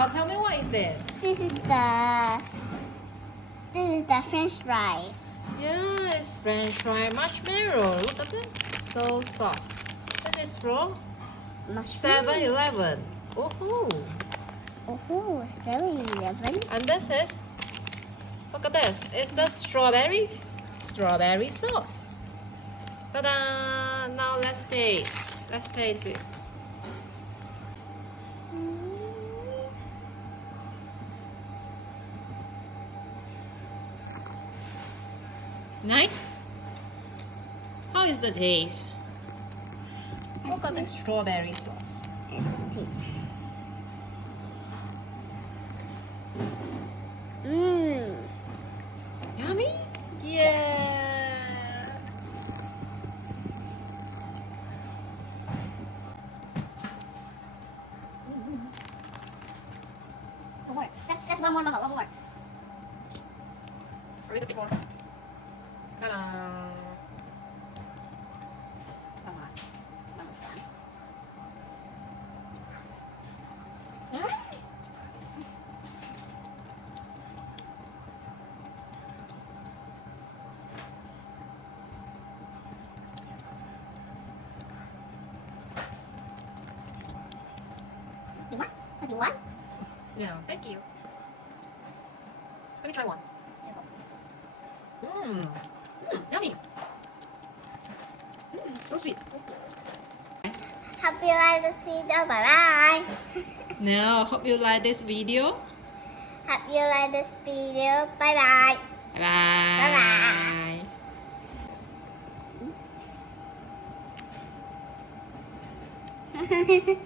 But tell me what is this? This is the French fry. Yeah, it's French fry marshmallow. Look at it. So soft. This is from Marshmallow. 7-Eleven. Oh. Oh, 7-Eleven. And this is, look at this. It's the strawberry sauce. Ta-da! Now let's taste. Let's taste it. Nice. How is the taste? Look at the strawberry sauce. It's taste. Mmm. Yummy? Yeah. One more. That's one more, Mama. One more. A little bit more. Ta-da! Mama. Mama's done. You want? What do you want? Yeah, thank you. Let me try one. Yummy. So sweet. Hope you like this video. Bye bye. Now, hope you like this video. Hope you like this video. Bye bye. Bye bye. Bye bye.